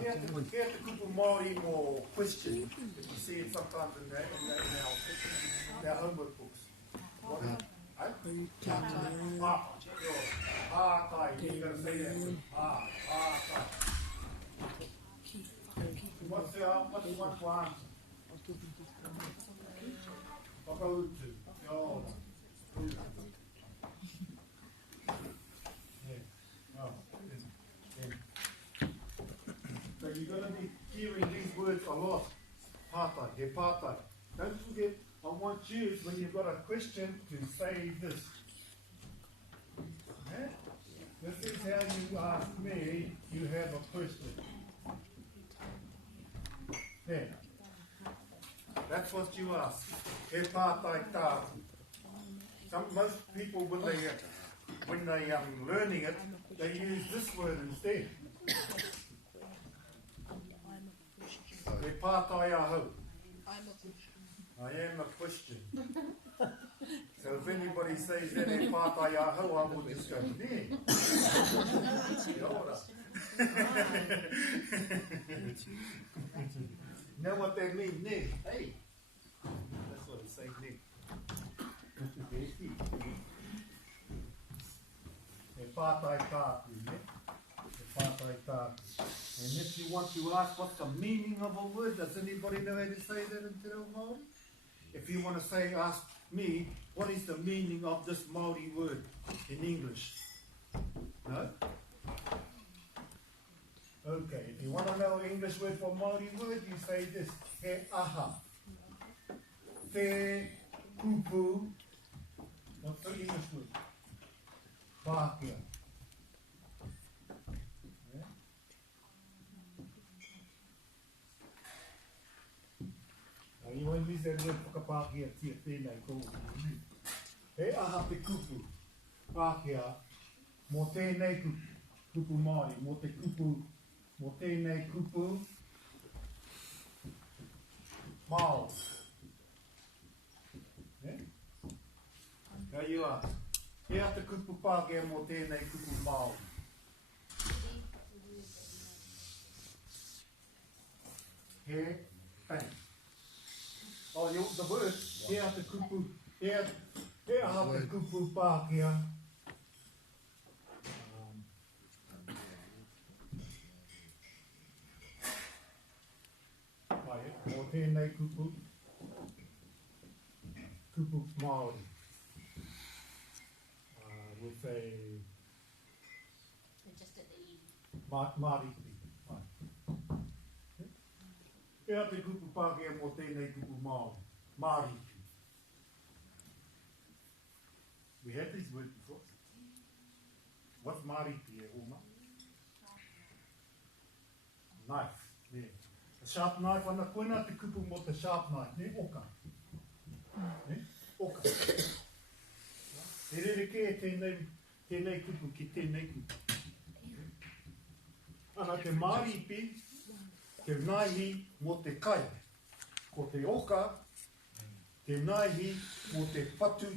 He had to kupu Māori more question. You see it sometimes in our homework books. What is it? Pātai. You're going to say that. Pātai. What's one for answer? Whakautu. So you're going to be hearing these words a lot. Pātai, he pātai. Don't forget, I want you, when you've got a question, to say this. Yeah? This is how you ask me, you have a question. There. That's what you ask. He pātai tāku. Most people, when they learning it, they use this word instead. He pātai ahau. I am a question. So if anybody says that he pātai ahau, I will just go, there. Know what that means, ne? Hey. That's what it says, ne? He pātai tāku, ne? He pātai tāku. And if you want to ask what's the meaning of a word, does anybody know how to say that in Te Reo Māori? If you want to say, ask me, what is the meaning of this Māori word in English? No? Okay, if you want to know an English word for Māori word, you say this. He aha. Te kupu. What's the English word? Pākea. You won't use that word whakapākea tia tēnei kōrero. He aha te kupu Pākea mō tēnei kupu Māori, mō tēnei kupu Māori. Now you ask, he aha te kupu Pākea mō tēnei kupu Māori. He bang. Oh, the word, he aha te kupu, he aha te kupu Pākea. Mō tēnei kupu Māori. We'll say just at the end. Māori. He aha te kupu Pākea mō tēnei kupu Māori. Māori. We had this word before. What's Māori here, Oma? Knife. There. A sharp knife, ana koina te kupu mo te sharp knife, ne? Oka. Ne? Oka. He rereke e tēnei kupu ki tēnei kupu. Ana te Māori te naihi mo te kai. Ko te oka, te naihi mo te patu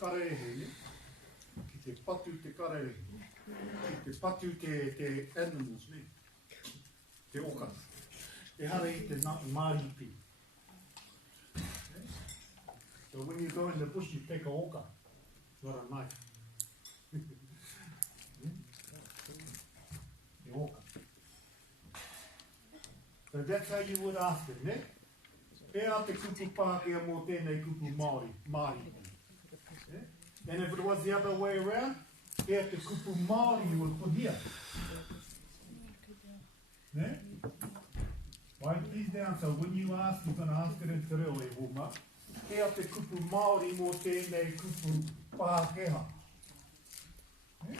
karehe, ne? Ki te patu te karehe. Ki te patu te animals, ne? Te oka. Te hara i te Māori pi. So when you go in the bush, you take a oka, not a knife. Te oka. So that's how you would ask it, ne? He aha te kupu Pākea mō tēnei kupu Māori. And if it was the other way around, he aha te kupu Māori you would put here. Ne? Write these down, so when you ask, you're going to ask it in te reo e homa. He aha te kupu Māori mō tēnei kupu Pākea. Ne?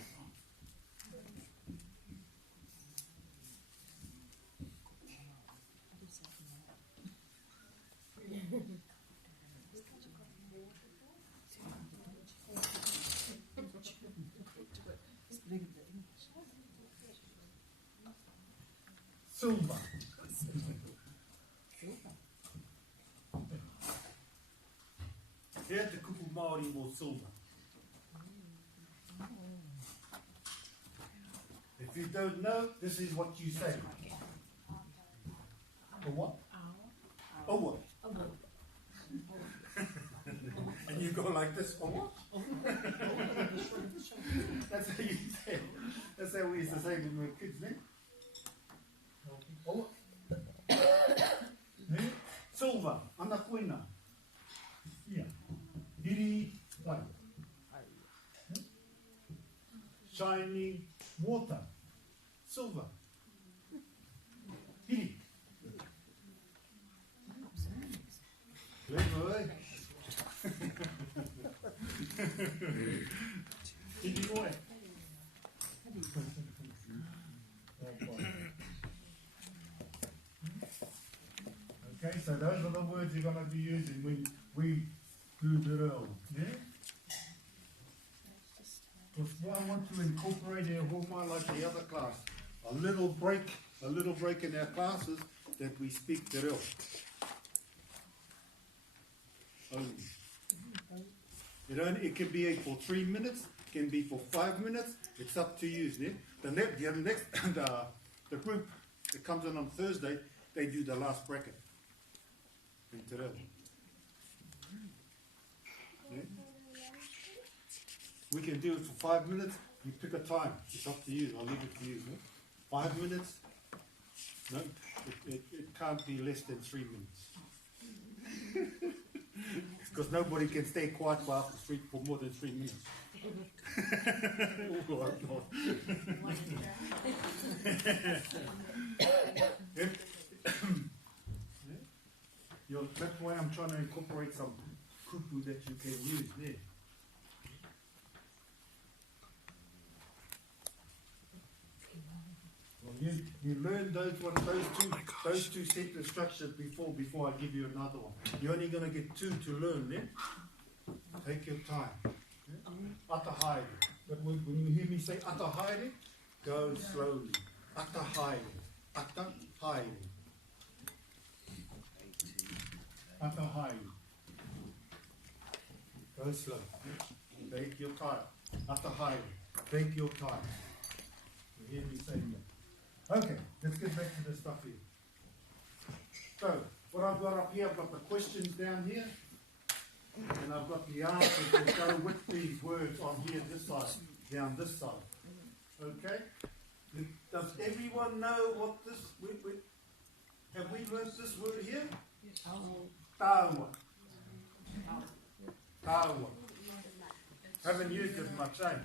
Silver. He aha te kupu Māori mō silver. If you don't know, this is what you say. A what? A what? And you go like this, a what? That's how you say it. That's how we used to say when we were kids, ne? A what? Ne? Silver, ana koina. Yeah. Hiri, white. Shining water, silver. Hiri. Clever, eh? Hiri oe. Okay, so those are the words you're going to be using when we do the role. Yeah? Because what I want to incorporate here, like the other class, a little break in our classes that we speak te reo. It can be for 3 minutes, it can be for 5 minutes, it's up to you. The group that comes in on Thursday, they do the last bracket in te reo. Yeah? We can do it for 5 minutes. You pick a time. It's up to you. I'll leave it to you. No? 5 minutes? No, it can't be less than 3 minutes. Because nobody can stay quiet for more than 3 minutes. That's why I'm trying to incorporate some kupu that you can use there. You learn those two sentence structures before I give you another one. You're only going to get 2 to learn then. Take your time. Yeah? Ata haere. But when you hear me say ata haere, go slowly. Ata haere. Ata haere. Ata haere. Go slow. Take your time. Ata haere. Take your time. You hear me saying that. Okay, let's get back to the stuff here. So, what I've got up here, I've got the questions down here, and I've got the answers that go with these words on here, this side, down this side. Okay? Does everyone know what this, have we learned this word here? Tawa. Tawa. Haven't used it much, eh?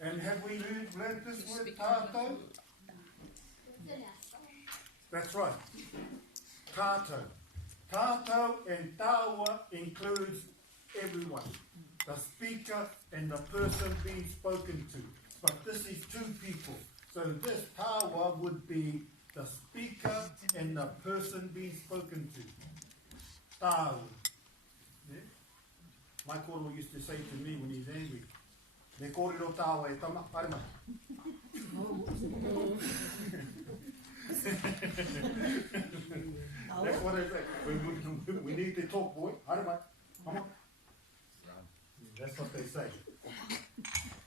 And have we learned this word, tato? That's right. Tato. Tato and tawa includes everyone. The speaker and the person being spoken to. But this is 2 people. So this tawa would be the speaker and the person being spoken to. Tawa. Yeah? My koro used to say to me when he's angry, "Me kōrero tawa e tama, parima." That's what I say. We need to talk, boy. Harima. Come on. That's what they say.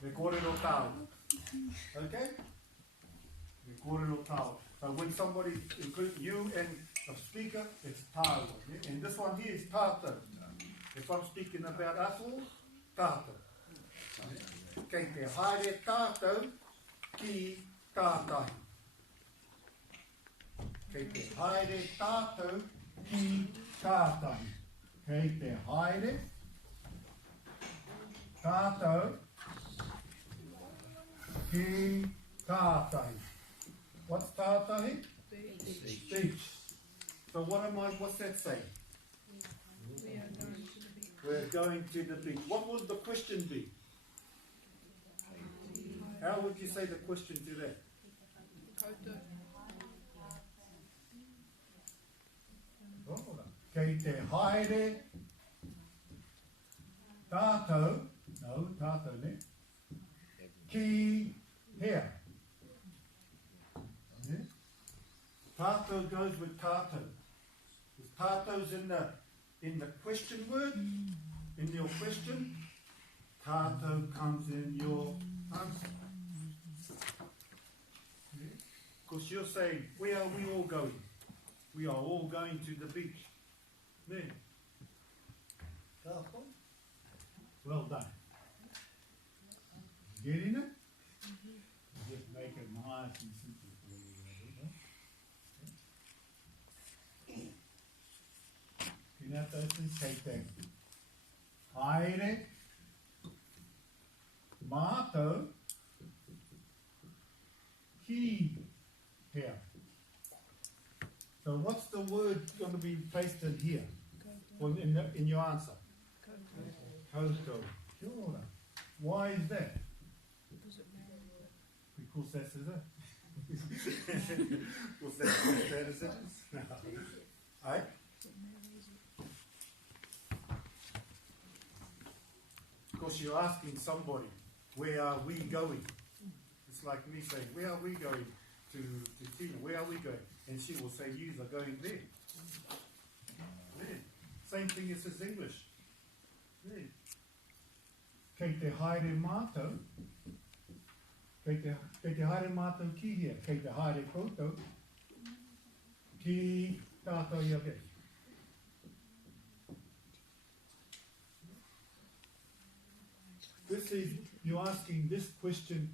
Me kōrero tawa. Okay? Me kōrero tawa. So when somebody, including you and the speaker, it's tawa. Yeah? And this one here is tato. If I'm speaking about us all, tato. Kei te haere tātou ki tātahi. Kei te haere tātou ki tātahi. Kei te haere tātou ki tātahi. What's tātahi? Beach. So what's that saying? We're going to the beach. What would the question be? How would you say the question to that? Kei te haere tātou, no, tātou ne, ki here. Yeah? Tātou goes with tātou. If tātou's in the question word, in your question, tātou comes in your answer. Because you're saying, where are we all going? We are all going to the beach. Ne? Well done. Getting it? Just make it nice and simple for you. Kina tātou kei te haere mātou ki here. So what's the word going to be placed in here? Well, in your answer? Koutou. Kia ora. Why is that? Because that's it. Was that is it? Aye? Because you're asking somebody, where are we going? It's like me saying, where are we going to Tina? Where are we going? And she will say, you are going there. There. Same thing as his English. There. Kei te haere mātou, kei te haere mātou ki hea, kei te haere koutou, ki tātou ia kei. This is, you're asking this question,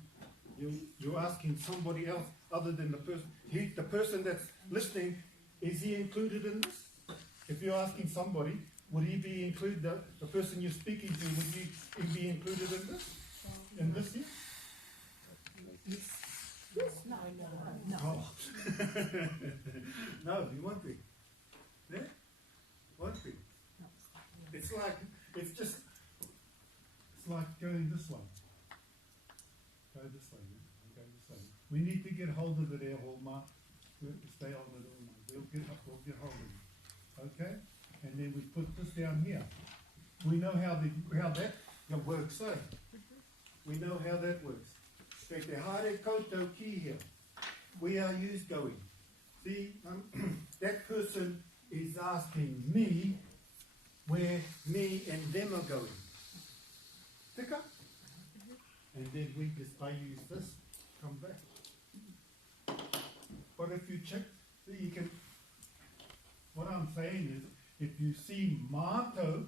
you're asking somebody else other than the person. The person that's listening, is he included in this? If you're asking somebody, would he be included, the person you're speaking to, would he be included in this? In this here? Yes. No. Oh. No, he won't be. Yeah? Won't be. It's like going this way. Go this way, yeah? Go this way. We need to get hold of it, our Hallmark. Stay on it all night. We'll get hold of it. Okay? And then we put this down here. We know how that works, eh? We know how that works. Kei te haere koutou ki here. Where are you going? See, that person is asking me where me and them are going. Tika? And then I use this, come back. But if you check, see, you can, what I'm saying is, if you see mātou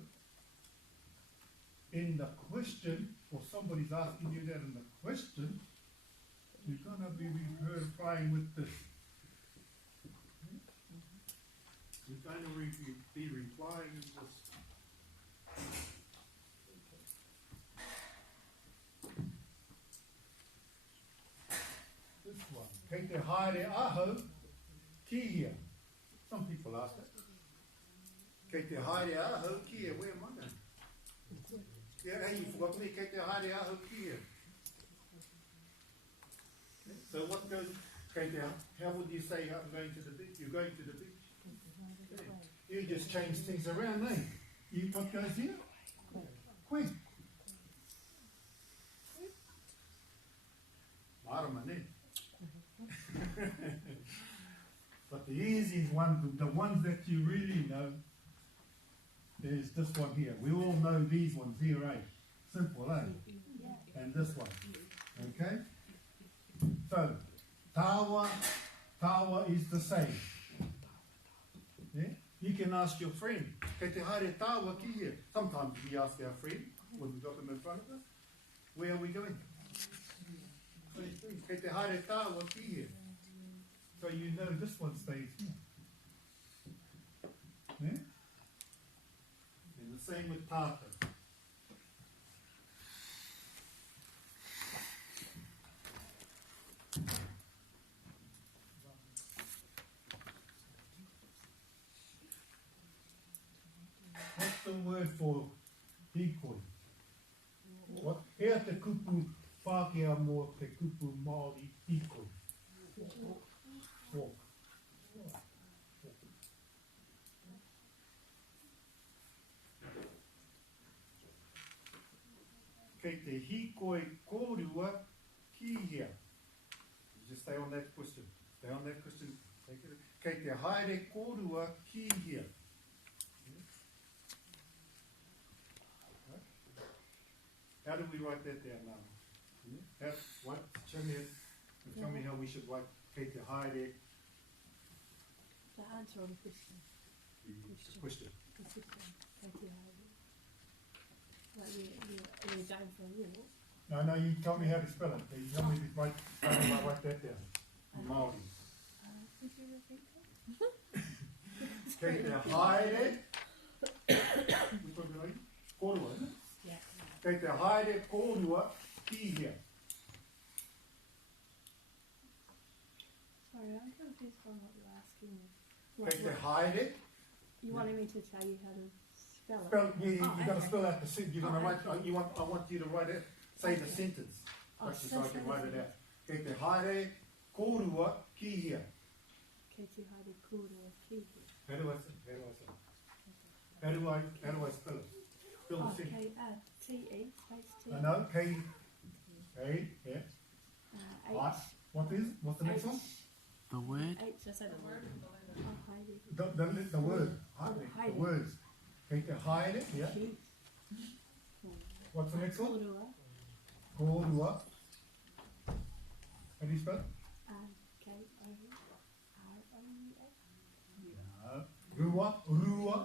in the question, or somebody's asking you that in the question, you're going to be replying with this. You're going to be replying with this. This one. Kei te haere aho ki hea. Some people ask that. Kei te haere aho ki hea. Where am I going? Yeah, hey, you forgot me. Kei te haere aho ki hea. So what goes, how would you say I'm going to the beach? You're going to the beach. Yeah. You just change things around, eh? What goes here? Koe. Marama, ne? But the easiest one, the ones that you really know, there's this one here. We all know these ones here, eh? Simple, eh? And this one. Okay? So, tawa is the same. Yeah? You can ask your friend, kei te haere tawa ki hea. Sometimes we ask our friend, when we've got them in front of us, where are we going? Kei te haere tawa ki hea. So you know this one stays here. Yeah? And the same with tata. What's the word for hikoi? What? Ea te kupu Pākehā mō te kupu Māori hikoi. Walk. Kei te hikoi kōrua ki hea. Just stay on that question. Stay on that question. Take it. Kei te haere kōrua ki hea. How do we write that down now? What? Show me it. And tell me how we should write kei te haere. The answer on the question. Question. The question. Kei te haere. Like we're going for a walk. No, you tell me how to spell it. You tell me to write that down. In Māori. Could you repeat that? Kei te haere. Which one did I use? Kōrua, isn't it? Yeah. Kei te haere kōrua kihia. Sorry, I'm confused by what you're asking me. Kei te haere. You wanted me to tell you how to spell it? Spell, you got to okay. spell out the sentence. You're going to write. Okay. I want you to write it. Say the sentence. Oh, Just so I say can the write it sentence. out. Kei te haere kōrua kihia. Kei te haere kōrua kihi. How do I say? How do I spell it? Spell the sentence. T-E, space T. I know. K. Yeah. H. What's the next one? The word? H, I said the word. Oh, haere. The word. Haere. The words. Kei te haere. Yeah. Ki. What's the next one? Kōrua. Kōrua. How do you spell it? K-O-R-O-U-A. Rua. Rua.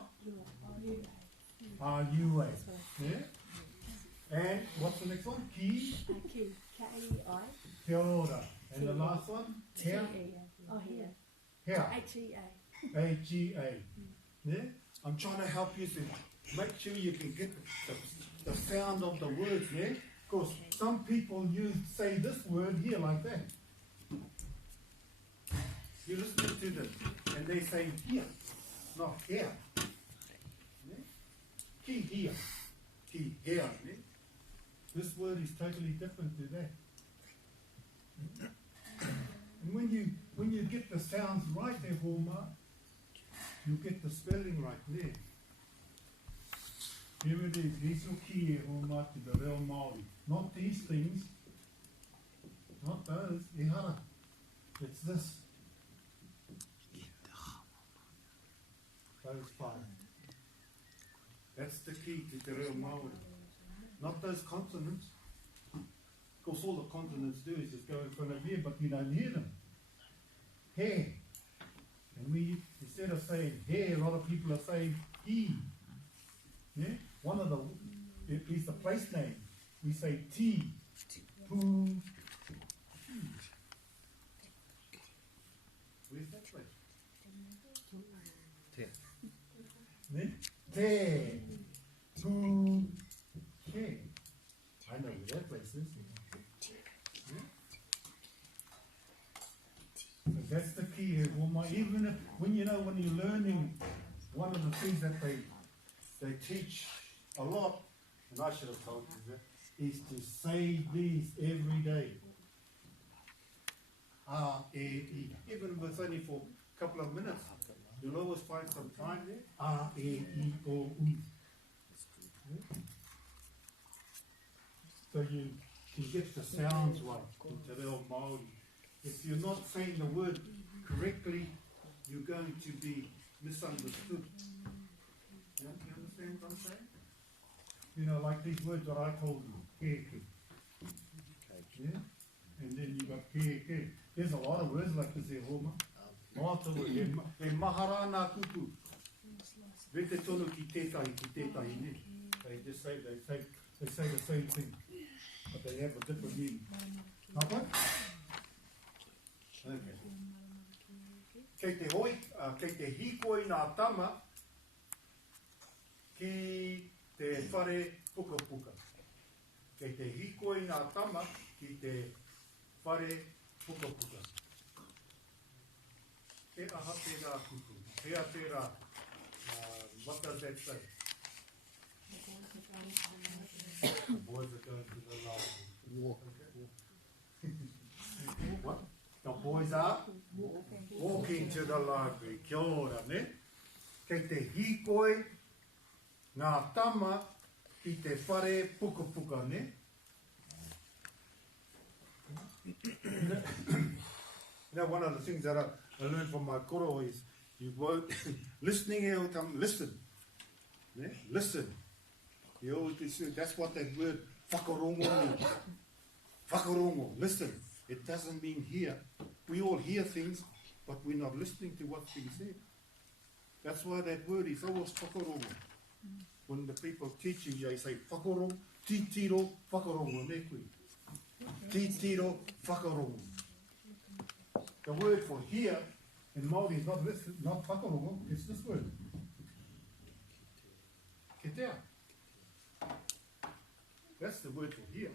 R-U-A. That's what Yeah. And what's the next one? Ki. Ki. K-E-I. Kia ora. And the last one? Here. T-E. Oh, here. Here. H-E-A. A-G-A. Yeah? I'm trying to help you to make sure you can get the sound of the words, yeah? Because some people say this word here like that. You listen to them and they say here, not here. Yeah? Ki here. Ki here. Yeah? This word is totally different to that. And when you get the sounds right there, Homa, you get the spelling right there. Here it is, Riso ki e Homa te the real Māori. Not these things, not those, e hara. It's this. Those five. That's the key to te reo Māori. Not those consonants. Of course, all the consonants do is just go in front of you, but you don't hear them. Hair. And we, instead of saying hair, a lot of people are saying e. Yeah? One of the, it is the place name. We say T. Poo. Where's that place? Te. Then Te. Poo. Te. I know where that place is. Yeah? So that's the key here, Homa. Even if, when you're learning, one of the things that they teach a lot, and I should have told you that, is to say these every day. A-E-E. Even if it's only for a couple of minutes, you'll always find some time there. A-E-E-O-U. So you can get the sounds right in te reo Māori. If you're not saying the word correctly, you're going to be misunderstood. You understand what I'm saying? You know, like these words that I told you, keke. Yeah? And then you got keke. There's a lot of words like this here, Homa. Mata words. E mahara nā kuku. Vete tonu ki tētahi ne. They just say, they say the same thing, but they have a different meaning. Okay? Okay. Kei te hoi, kei te hikoi nā tama, ki te whare puka puka. Kei te hikoi nā tama, ki te whare puka puka. He aha tērā kuku. Hea tērā, what does that say? The boys are going to the library. Walk. What? The boys are walking to the library. Kia ora, ne? Kei te hikoi ngā tama ki te whare puka puka, ne? You know, one of the things that I learned from my koro is you won't listening here will come listen. Ne? Listen. You always, that's what that word whakarongo means. Whakarongo, listen. It doesn't mean hear. We all hear things, but we're not listening to what's being said. That's why that word is always whakarongo. When the people teaching you, they say whakarongo, titiro, whakarongo, nekui. Titiro, whakarongo. The word for hear in Māori is not listen, not whakarongo, it's this word. Kitea. That's the word for hear.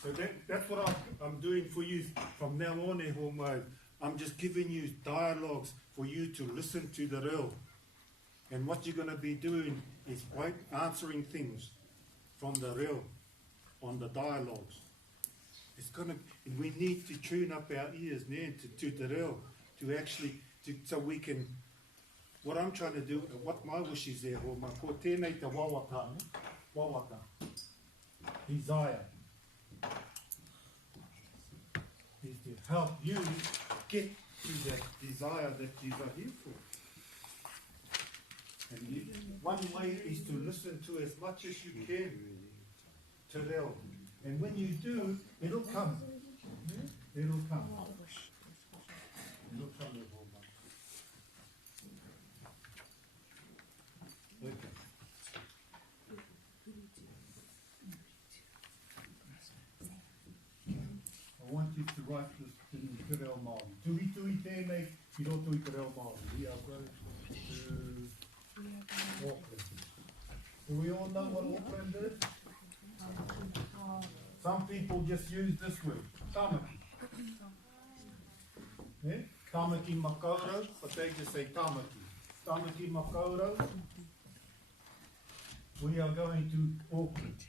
So that's what I'm doing for you from now on, e ho mai. I'm just giving you dialogues for you to listen to the reo. And what you're going to be doing is answering things from the reo on the dialogues. It's going to, we need to tune up our ears to the reo, to actually, so we can, what I'm trying to do, what my wish is there, ho mai, ko tēnei te wawata, desire. Is to help you get to that desire that you are here for. And one way is to listen to as much as you can to reo. And when you do, it'll come. It'll come. It'll come. Okay. I want you to write this in Te Reo Māori. Tui tui tēnei, ki roto I Te Reo Māori. We are going to Auckland. Do we all know what Auckland is? Some people just use this word, tamaki. Yeah? Tamaki makaurau, but they just say tamaki. Tamaki makaurau. We are going to Auckland.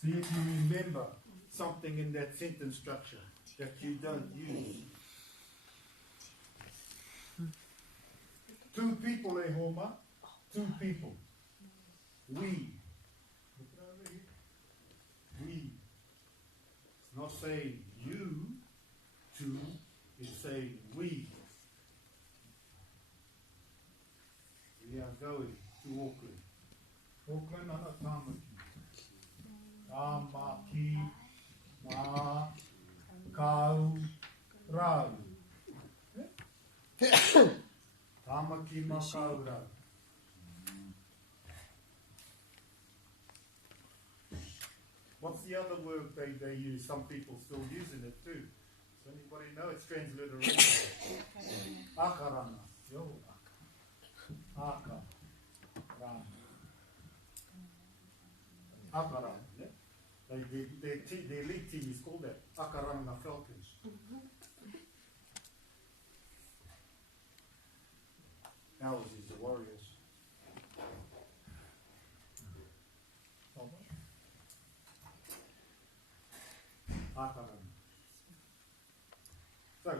See if you remember something in that sentence structure that you don't use. Two people, e homa. Two people. We. We. It's not saying you two, it's saying we. We are going to Auckland. Auckland ana tamaki. Tamaki. Ma, kau, rau. Tamaki ma kau rau. What's the other word they use? Some people still using it too. Does anybody know? It's transliteration. Akarana. Yo, aka. Rana. Akarana. Yeah? Their league team is called that, Akaranga Falcons. Ours is the Warriors. Akaranga. So,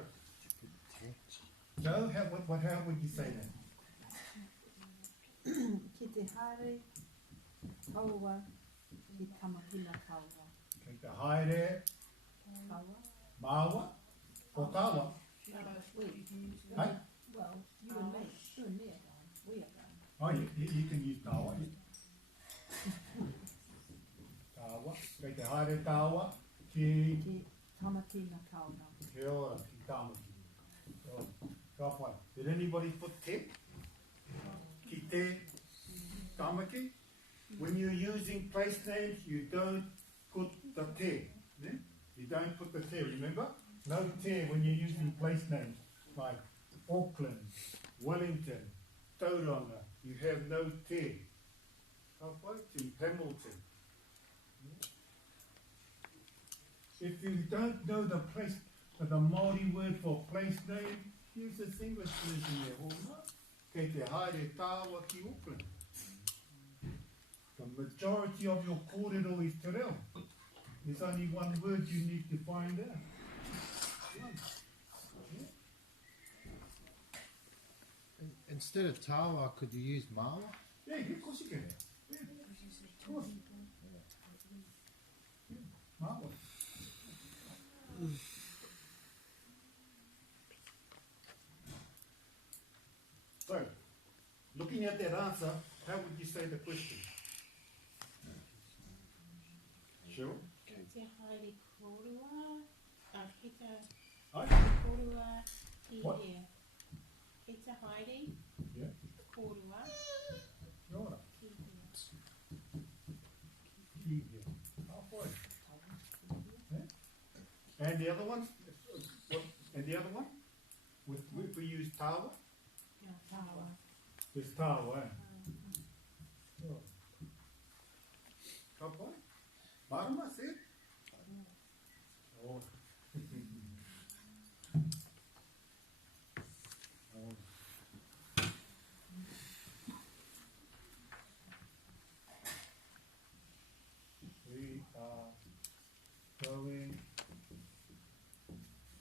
Joe, how would you say that? Ki te haere, kaua, ki tamaki na kaua. Kei te haere, Kaua? māua, o tāua. Hey? Well, you and me, you and me are going. We are going. Oh, you can use tāua. Tāua. Kei te haere tāua, ki... Ki tamaki na kaua. Kia ora, ki tāmaki. Oh, ka whai. Did anybody put te? Ki te tāmaki? When you're using place names, you don't put the te. Yeah? You don't put the te, remember? No te when you're using place names like Auckland, Wellington, Tauranga. You have no te. Ka whai to Hamilton. If you don't know the place, the Māori word for place name, use this English version there. Hōna. Kei te haere tāua ki Auckland. The majority of your kōrero is te reo. There's only one word you need to find out. One. Yeah. Instead of tawa, could you use mawa? Yeah, of course you can. Yeah. Of course. Yeah. Māua. So, looking at that answer, how would you say the question? Sure. Te haere korua, hita Hi. korua ki What? here. Hita haere Yeah. korua Right. ki here. Key here. Halfway. Yeah. And the other one? What? And the other one? We use tawa. Kia tawa. It's tawa, eh? Oh. Halfway. Marama said. Oh. Oh. We are going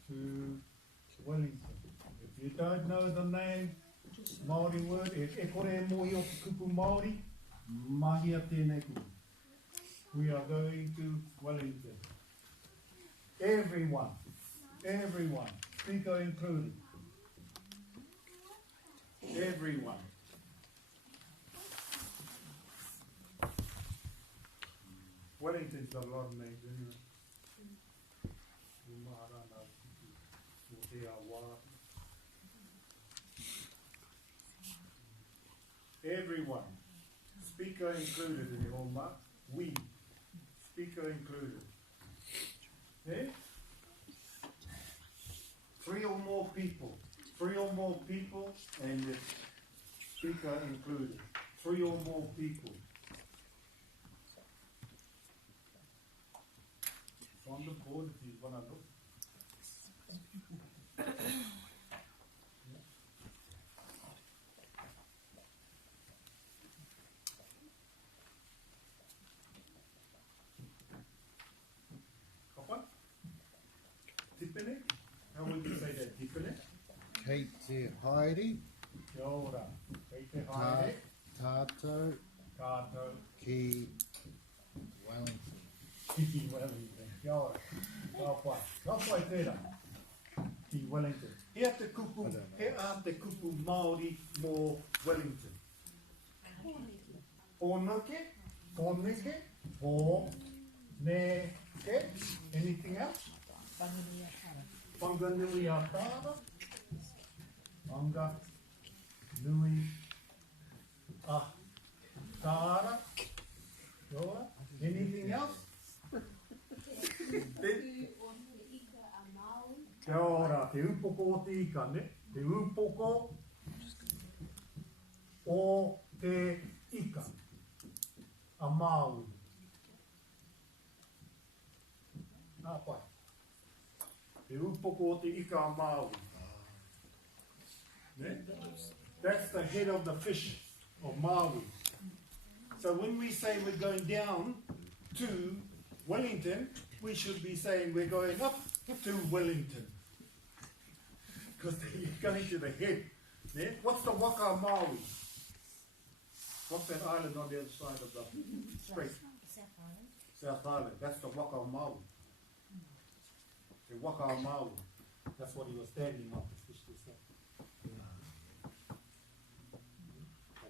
to Wellington. If you don't know the name, Māori word, e kore e mohi o te kupu Māori, mahia tēnei kupu. We are going to Wellington. Everyone, speaker included. Everyone. Wellington's got a lot of names anyway. Everyone, speaker included in the Oma, we, speaker included. Okay? Three or more people, and the speaker included. Three or more people. It's on the board if you want to look. Tipene? How would you say that? Tipene? Kei te haere, Kia ora. Kei te haere. tātou Tātou. ki Wellington. Ki Wellington. Kia ora. Ka pai. Ka pai tērā. Ki Wellington. He a te kupu Māori mō Wellington. Pōneke. Pōneke. Pōneke. Anything else? Whanganui a tāra. Whanga nui a tāra. Kia anything else? Kia ora, te upoko o te ika, ne? Te upoko o te ika. A Māui. Nā pai. Te upoko o te ika a Māui. Ne? That's the head of the fish of Māui. So when we say we're going down to Wellington, we should be saying we're going up to Wellington. Because you're going to the head. Ne? What's the Waka Māui? What's that island on the other side of the strait? South Island. That's the Waka Māui. The Waka Māui. That's what he was standing on to fish this up.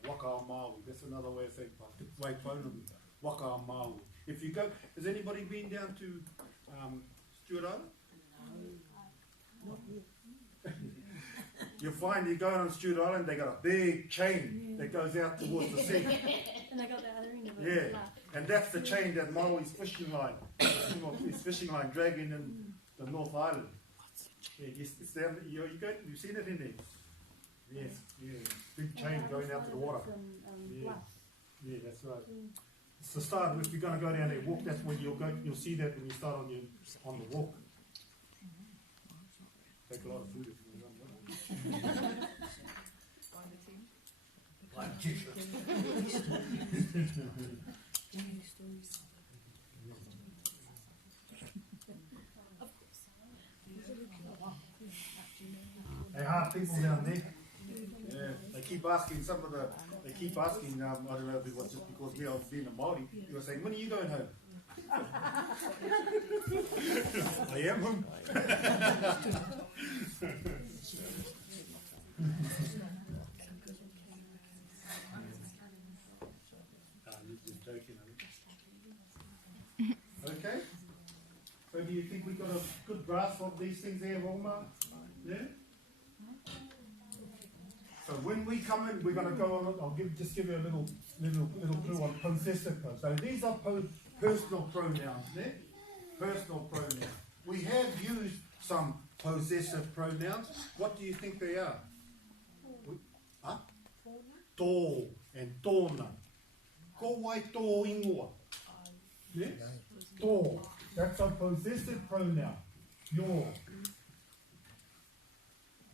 The Waka Māui. That's another way of saying Waipounumi. Waka Māui. If you go, has anybody been down to Stewart Island? You'll find you go on Stewart Island, they got a big chain that goes out towards the sea. And they got the other end of it. Yeah, and that's the chain that Maui's fishing line, his fishing line dragging in the North Island. Yeah, it's down, you've seen it in there. Yes, yeah, big chain going out to the water. Yeah, yeah, that's right. It's the start. If you're going to go down there and walk, that's when you'll go. You'll see that when you start on the walk. Take a lot of food if you run. They hard people down there. Yeah, they keep asking they keep asking, I don't know if it was just because me, I was being a Māori, they were saying, when are you going home? I am home. Okay? So do you think we've got a good grasp of these things there, Roma? Yeah? So when we come in, we're going to go on, I'll just give you a little clue on possessive pronouns. So these are personal pronouns, yeah? Personal pronouns. We have used some possessive pronouns. What do you think they are? Huh? Tō and tōna. Ko wai tō ingoa. Yes? Tō. That's a possessive pronoun. Your.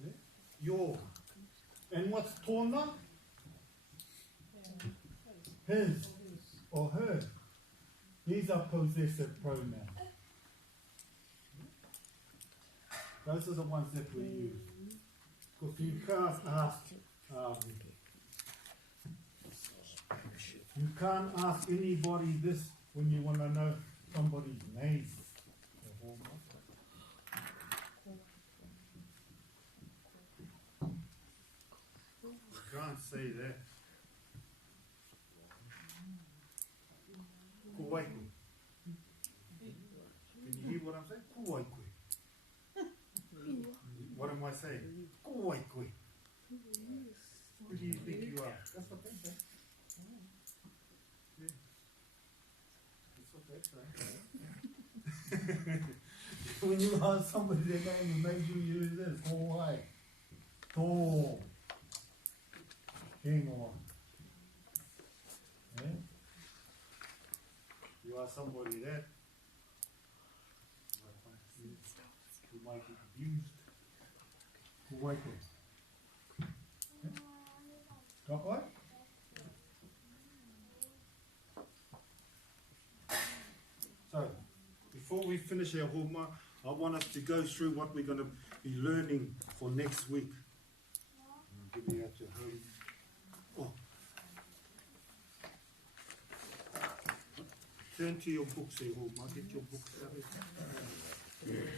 Yeah? Your. And what's tōna? His or her. These are possessive pronouns. Those are the ones that we use. Because you can't ask anybody this when you want to know somebody's name. You can't say that. Kuwaiku. Can you hear what I'm saying? Kuwaiku. What am I saying? Kuwaiku. Who do you think you are? That's what they say. Yeah. That's what they say. When you ask somebody their name, you make sure you use this. Kowai. Tō. Ingoa. Yeah? You ask somebody that, you might get confused. Kuwaiku. Takahe? So, before we finish our homework, I want us to go through what we're going to be learning for next week. I'll give you out your home. Oh. Turn to your books here, homework. Get your books out here.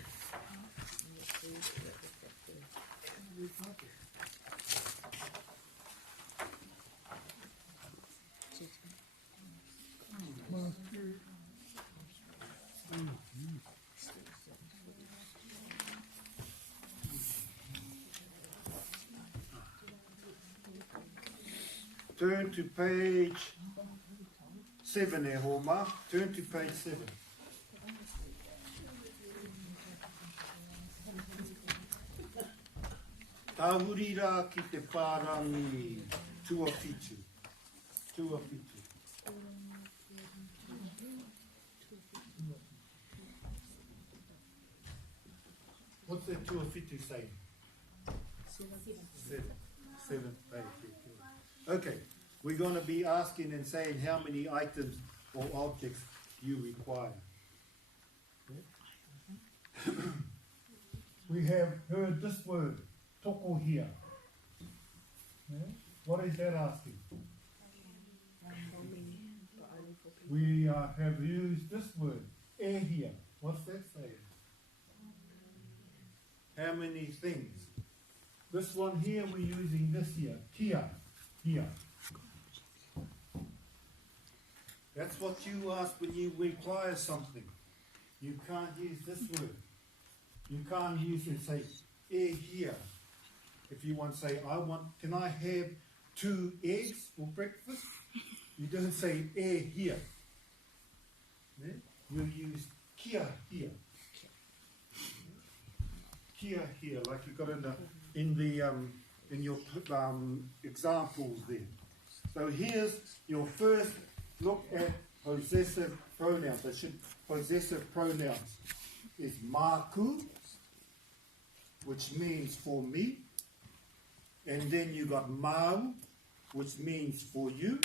Turn to page 7 there, Homa. Turn to page 7. Tahurira ki te pārangi tuawhitu. Tuawhitu. What's that tuawhitu saying? 7. Okay, we're going to be asking and saying how many items or objects you require. We have heard this word, toko here. What is that asking? We have used this word, e here. What's that saying? How many things? This one here, we're using this here, kia, here. That's what you ask when you require something. You can't use this word. You can't use it, say, egg here. If you want to say, can I have 2 eggs for breakfast? You don't say egg here. Yeah? You use kia here. Kia here, like you got in your examples there. So here's your first look at possessive pronouns. Possessive pronouns is maku, which means for me, and then you got mau, which means for you,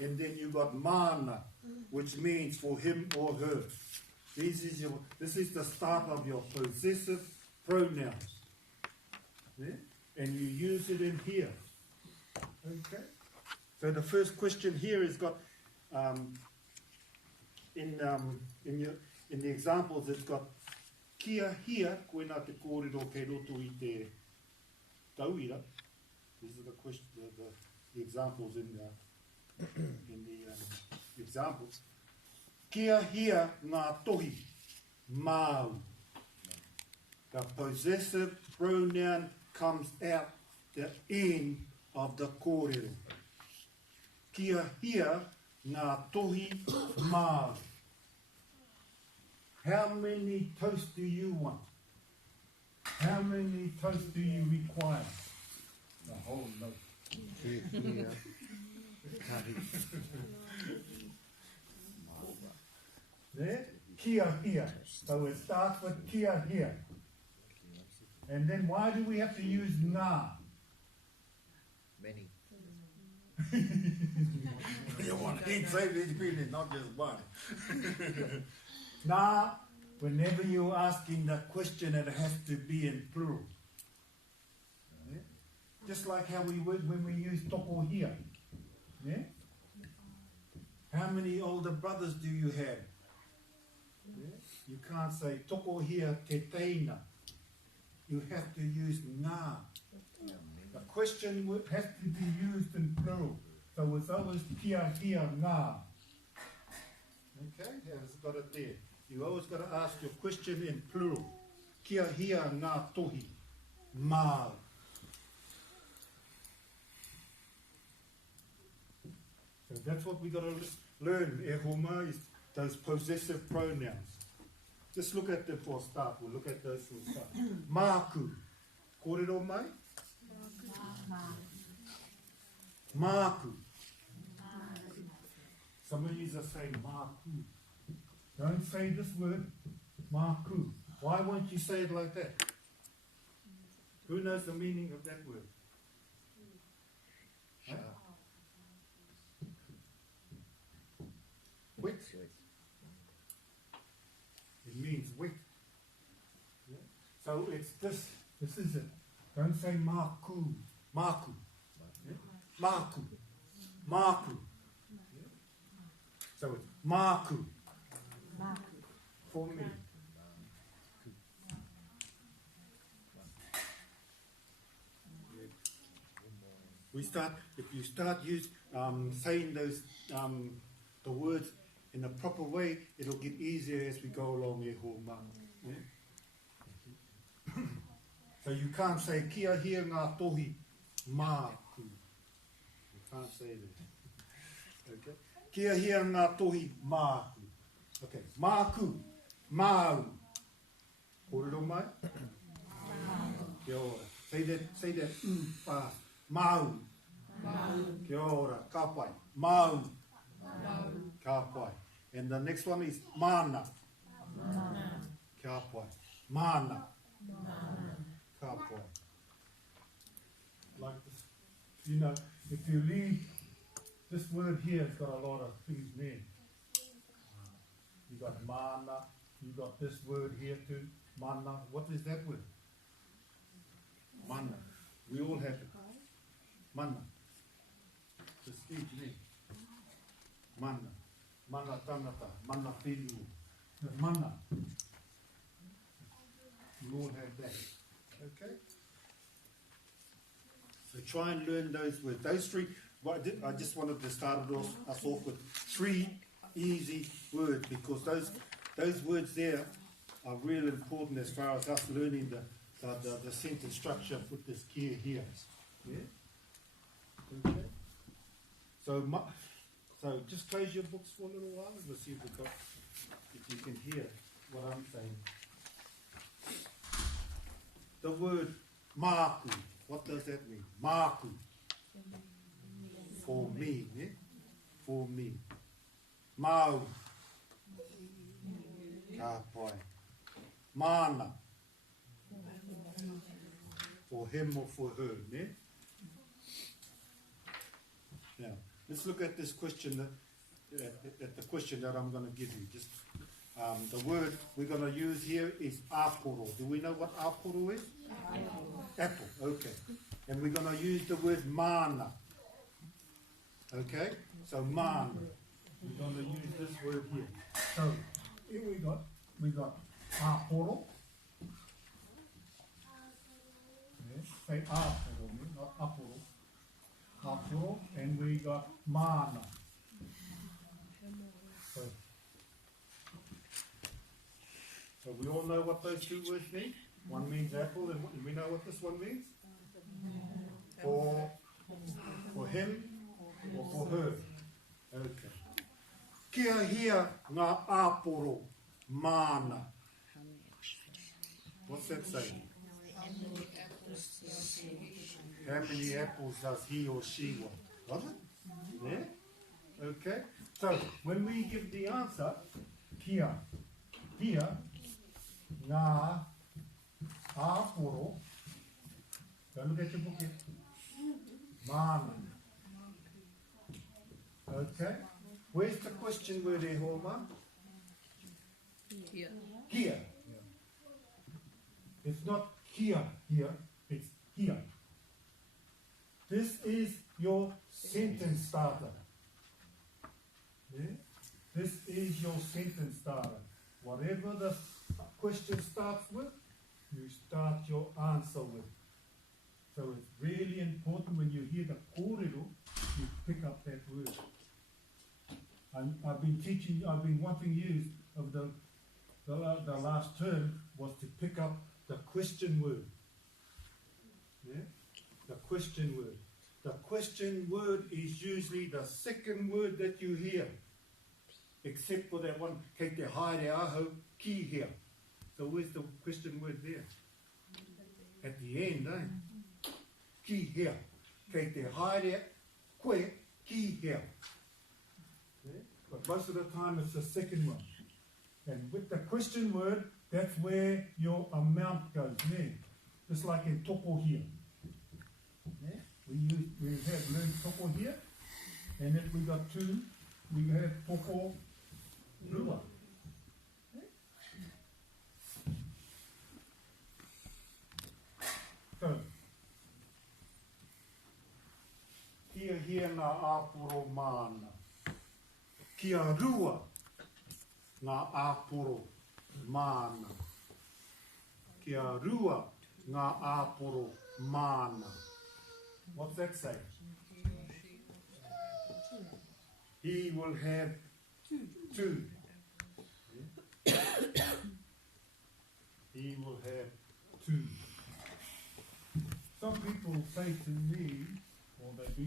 and then you got mana, which means for him or her. This is the start of your possessive pronouns. Yeah? And you use it in here. Okay? So the first question here is got in the examples, it's got kia here, koe nā te kōrero kei roto I te tauira. These are the examples in the examples. Kia hia ngā tohi, māu. The possessive pronoun comes out the end of the kōrero. Kia hia ngā tohi, māu. How many toasts do you want? How many toasts do you require? The whole note. Kia hia, tahi. There? Kia hia. So it starts with kia hia. And then why do we have to use ngā? Many. You want to save these people, not just one. Ngā, whenever you're asking the question, it has to be in plural. Yeah? Just like how we would when we use toko hia. Yeah? How many older brothers do you have? Yeah? You can't say toko hia te teina. You have to use ngā. The question has to be used in plural. So it's always kia hia ngā. Okay, it's got it there. You always got to ask your question in plural. Kia hia ngā tohi, mā. So that's what we got to learn, e homa, is those possessive pronouns. Just look at them for a start. We'll look at those for a start. Māku. Kōrero mai? Māku. Some of you are saying māku. Don't say this word, māku. Why won't you say it like that? Who knows the meaning of that word? Huh? Wet. It means wet. Yeah. So it's this. This is it. Don't say māku. Māku. Yeah? Māku. Māku. Yeah. So it's māku. For me. We start, if you start saying those the words in a proper way, it'll get easier as we go along. Yeah? So you can't say kia hia ngā tohi māku. You can't say that. Okay? Kia hia ngā tohi māku. Okay, māku, māu. Kōrero mai? Kia ora. Say that fast. Māu. Kia ora. Ka pai. Māu. Ka pai. And the next one is mana. Ka pai. Mana. Ka pai. Like this. You know, if you leave this word here, it's got a lot of things there. You got mana, you got this word here too, mana. What is that word? Mana. We all have it. Mana. The speech name. Mana. Mana tanata. Mana whiru. Mana. We all have that. Okay? So try and learn those words. Those three, I just wanted to start us off with three easy words, because those words there are really important as far as us learning the sentence structure. Put this kia here. Yeah? Okay. So just close your books for a little while and we'll see if you can hear what I'm saying. The word māku, what does that mean? Māku. For me. Yeah? For me. Māu. Ka pai. Mana. For him or for her. Yeah? Now, let's look at this question, at the question that I'm going to give you. Just the word we're going to use here is aporo. Do we know what aporo is? Apple. Okay. And we're going to use the word mana. Okay? So mana. We're going to use this word here. So here we got aporo. Yes, say aporo, not aporo. Aporo, and we got mana. So we all know what those two words mean. One means apple, and we know what this one means? For him or for her. Okay. Kia hia ngā āporo māna. What's that saying? How many apples does he or she want? Was it? Yeah? Okay. So when we give the answer, kia, hia ngā āporo, go look at your book here. Māna. Okay. Where's the question word there, Homa? Kia. It's not kia here, it's here. This is your sentence starter. Yeah? This is your sentence starter. Whatever the question starts with, you start your answer with. So it's really important when you hear the kōrero, you pick up that word. And I've been wanting you of the last term was to pick up the question word. Yeah? The question word. The question word is usually the second word that you hear. Except for that one, kei te haere aho, ki here. So where's the question word there? At the end, eh? Ki here. Kei te haere koe, ki here. Yeah? But most of the time it's the second one. And with the question word, that's where your amount goes. Yeah? Just like in toko here. Yeah? We have learned toko here, and if we got two, we have toko rua. Yeah? So, kia ngā āporo māna. Kia rua ngā āporo māna. Kia rua ngā āporo māna. What's that say? He will have two. He will have two. Some people say to me, or they do,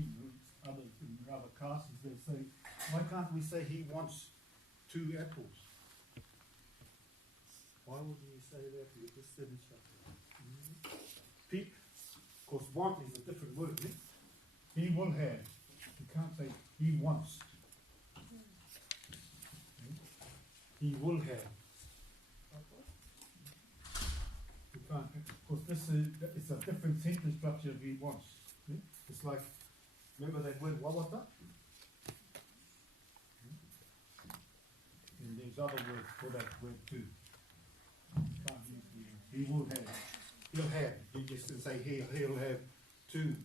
others in other castes, they say, why can't we say he wants two apples? Why would you say that? You just said it. Of course, want is a different word, isn't it? He will have. You can't say he wants. He will have. You can't. Of course, it's a different sentence structure of he wants. It's like, remember that word wawata? And there's other words for that word too. Can't use the, he will have. He'll have. You just can say he'll have two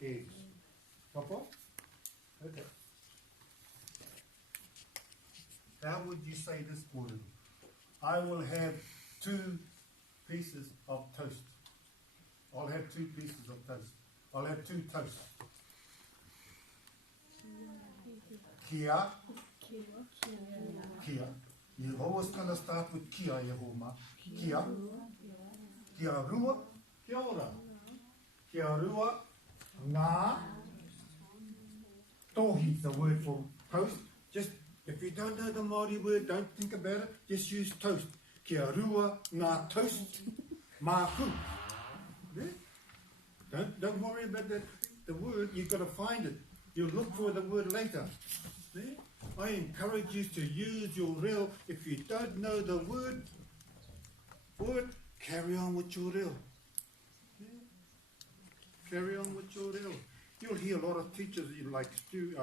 eggs. Papa? Okay. How would you say this kōrero? I will have 2 pieces of toast. I'll have 2 pieces of toast. I'll have 2 toasts. Kia. Kia. You're always going to start with kia, Yehoma. Kia. Kia rua. Kia ora. Kia rua. Ngā. Tohi is the word for toast. Just, if you don't know the Māori word, don't think about it. Just use toast. Kia rua. Ngā toast. Māku. Yeah? Don't worry about that. The word, you've got to find it. You'll look for the word later. Yeah? I encourage you to use your reo. If you don't know the word, carry on with your reo. Yeah? Carry on with your reo. You'll hear a lot of teachers like that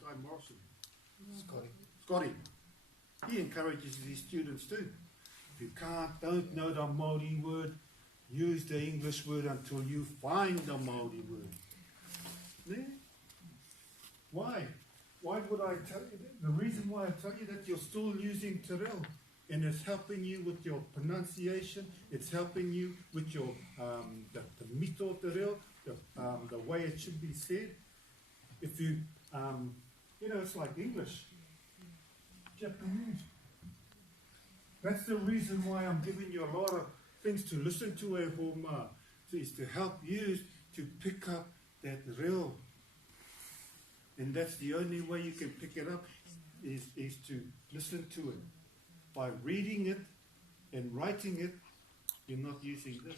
guy Morrison. Scotty. He encourages his students too. If you don't know the Māori word, use the English word until you find the Māori word. Yeah? Why? Why would I tell you that? The reason why I tell you that, you're still using te reo, and it's helping you with your pronunciation, it's helping you with your the mito te reo, the way it should be said. If you, it's like English. Japanese. That's the reason why I'm giving you a lot of things to listen to at home, is to help you to pick up that real. And that's the only way you can pick it up, is to listen to it. By reading it and writing it, you're not using this.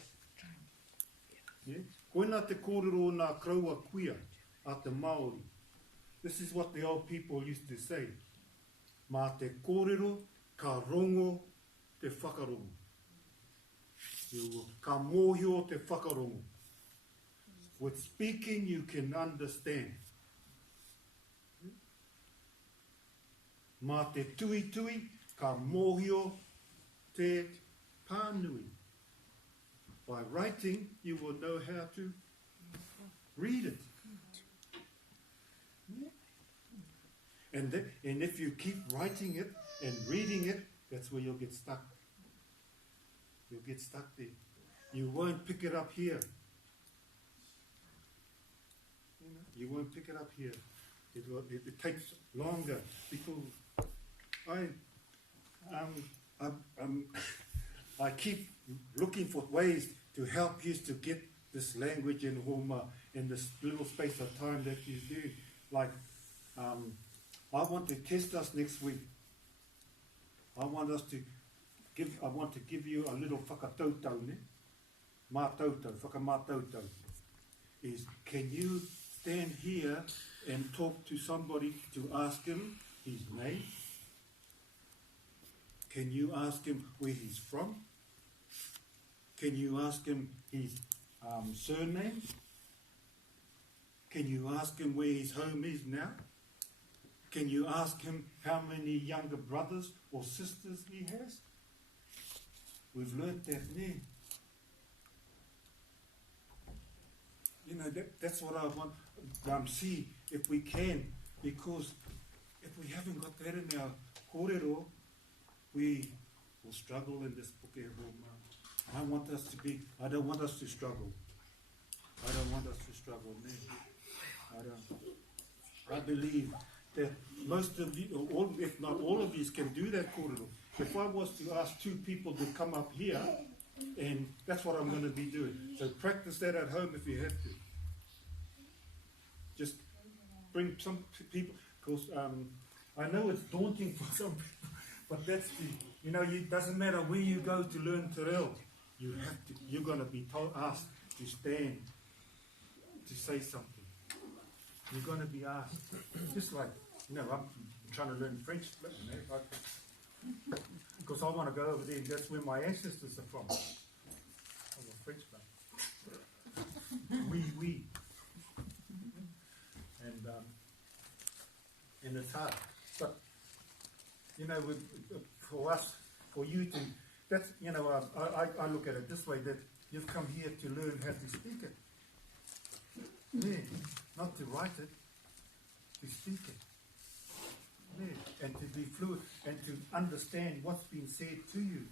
Yeah? Koina te kōrero nā kraua kuia a te Māori. This is what the old people used to say. Mā te kōrero ka rongo te whakarongo. Ka mōhio te whakarongo. With speaking you can understand. Mā te tui tui ka mōhio te pānui. By writing, you will know how to read it. And if you keep writing it and reading it, that's where you'll get stuck. You'll get stuck there. You won't pick it up here. You won't pick it up here. It takes longer because I keep looking for ways to help you to get this language in Homa in this little space of time that you do. Like, I want to test us next week. I want to give you a little whakatautau, ne? Mātautau, whakamātautau. Is, can you stand here and talk to somebody to ask him his name? Can you ask him where he's from? Can you ask him his surname? Can you ask him where his home is now? Can you ask him how many younger brothers or sisters he has? We've learnt that now. You know, that's what I want see if we can, because if we haven't got that in our kōrero, we will struggle in this puke homa. I don't want us to struggle. I don't want us to struggle, man. I believe that most of you, or all, if not all of you, can do that kōrero. If I was to ask 2 people to come up here, and that's what I'm going to be doing. So practice that at home if you have to. Just bring some people, because I know it's daunting for some people, but that's it doesn't matter where you go to learn te reo. You're going to be asked to stand, to say something. You're going to be asked. Just like, I'm trying to learn French, because I want to go over there. That's where my ancestors are from. I'm a French man. Oui. And it's hard. But, for us, for you to, that's, I look at it this way, that you've come here to learn how to speak it. Yeah. Not to write it, to speak it. Yeah. And to be fluent and to understand what's being said to you.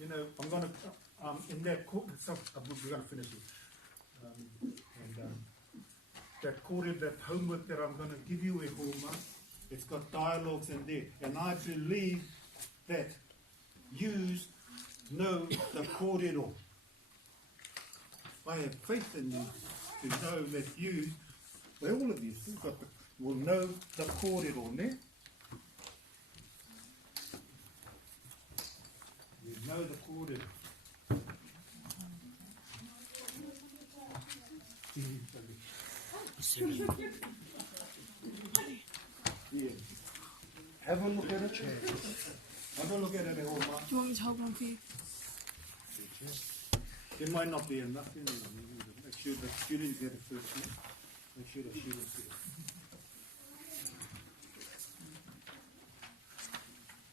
Yeah. I'm going to, in that court, we're going to finish it. That kōrero, that homework that I'm going to give you, it's got dialogues in there. And I believe that you know the kōrero. I have faith in you to know that you, all of you, will know the kōrero, ne? You know the kōrero. Yeah. Have a look at it. Have a look at it, Oma. Do you want me to hold one for you? There might not be enough in it. Make sure the students get it first. Ne? Make sure the students get it.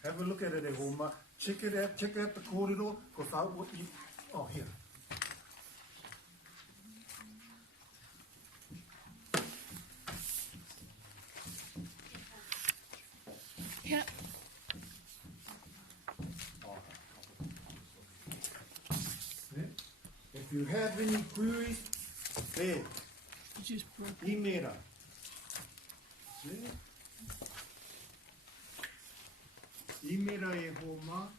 Have a look at it, Oma. Check it out. Check out the kōrero. Oh, here. Yeah. If you have any queries, there, Just broke. email. Imera e homa.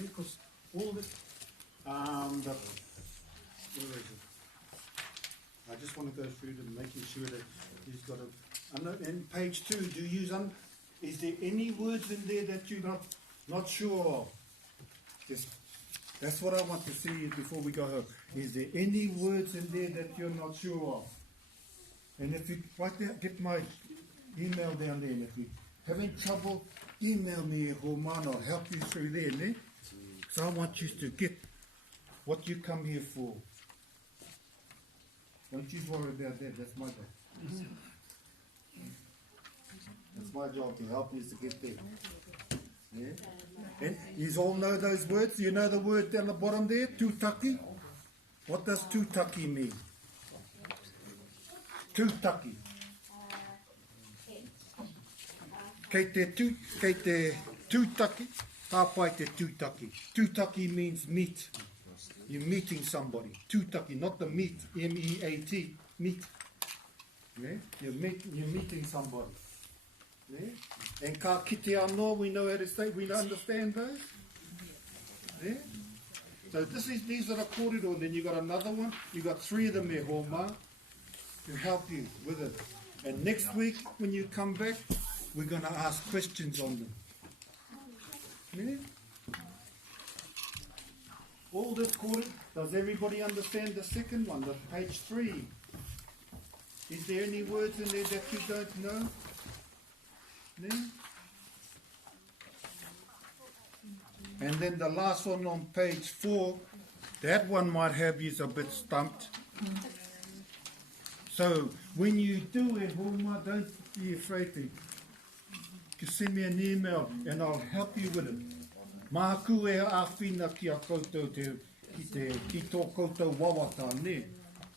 Because all the, where is it? I just want to go through them, making sure that he's got a. And page 2, do you use is there any words in there that you're not sure of? Just, that's what I want to see before we go home. Is there any words in there that you're not sure of? And if you write that, get my email down there. And if you're having trouble, email me home and I'll help you through there. Ne? So I want you to get what you come here for. Don't you worry about that. That's my job. That's my job to help you to get there. Yeah? And you all know those words? You know the word down the bottom there? Tūtaki? What does tūtaki mean? Tūtaki. Kei te tūtaki, tāpai te tūtaki. Tūtaki means meet. You're meeting somebody. Tūtaki, not the meat, M-E-A-T, meet. Yeah? You're meeting somebody. Yeah? And ka kite anō, we know how to say, we understand those. Yeah? So these are the kōrero. Then you got another one. You got 3 of them there, hōmā, to help you with it. And next week, when you come back, we're going to ask questions on them. Yeah? All this kōrero. Does everybody understand the second one, the page 3? Is there any words in there that you don't know? Yeah? And then the last one on page 4, that one might have you a bit stumped. So when you do it, Homa, don't be afraid to send me an email and I'll help you with it. Mahaku e āwhina ki a koutou ki tō koutou wawata, ne?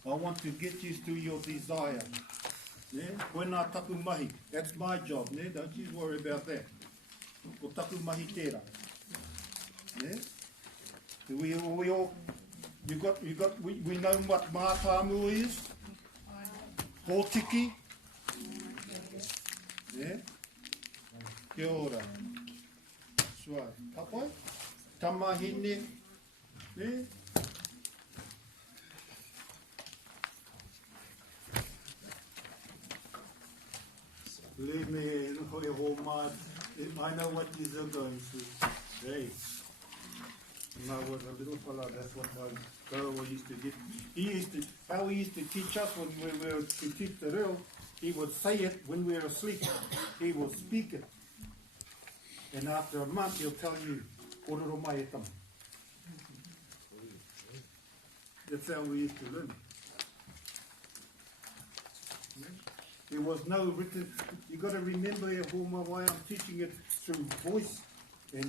I want to get you to your desire. Ne? Koe nā taku mahi, that's my job, ne? Don't you worry about that. Ko taku mahi tērā. Yeah? We all, we know what mātāmu is. Hōtiki. Yeah? Kia ora. Sua, tapai. Tamahine. Yeah? Leave me hoi hō mā. I know what these are going through. Hey. When I was a little fella, that's what my girl used to get. He used to teach us when we were to teach the real. He would say it when we were asleep. He would speak it. And after a month, he'll tell you, "Kororo mai e tama." That's how we used to learn. There was no written. You got to remember, Homa, why I'm teaching it through voice and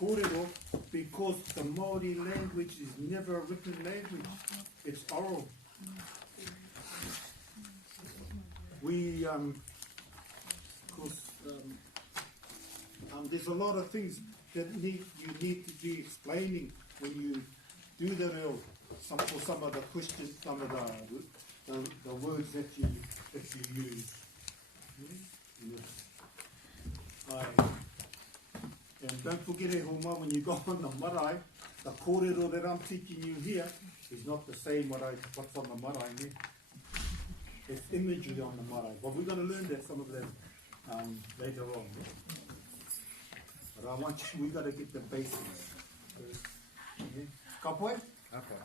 kōrero, because the Māori language is never a written language. It's oral. We, there's a lot of things that you need to be explaining when you do the reo. For some of the questions, some of the words that you use. And don't forget, Homa, when you go on the marae, the kōrero that I'm teaching you here is not the same what's on the marae. It's imagery on the marae. But we're going to learn that, some of them, later on. But we've got to get the basics first. Ka poe? Okay.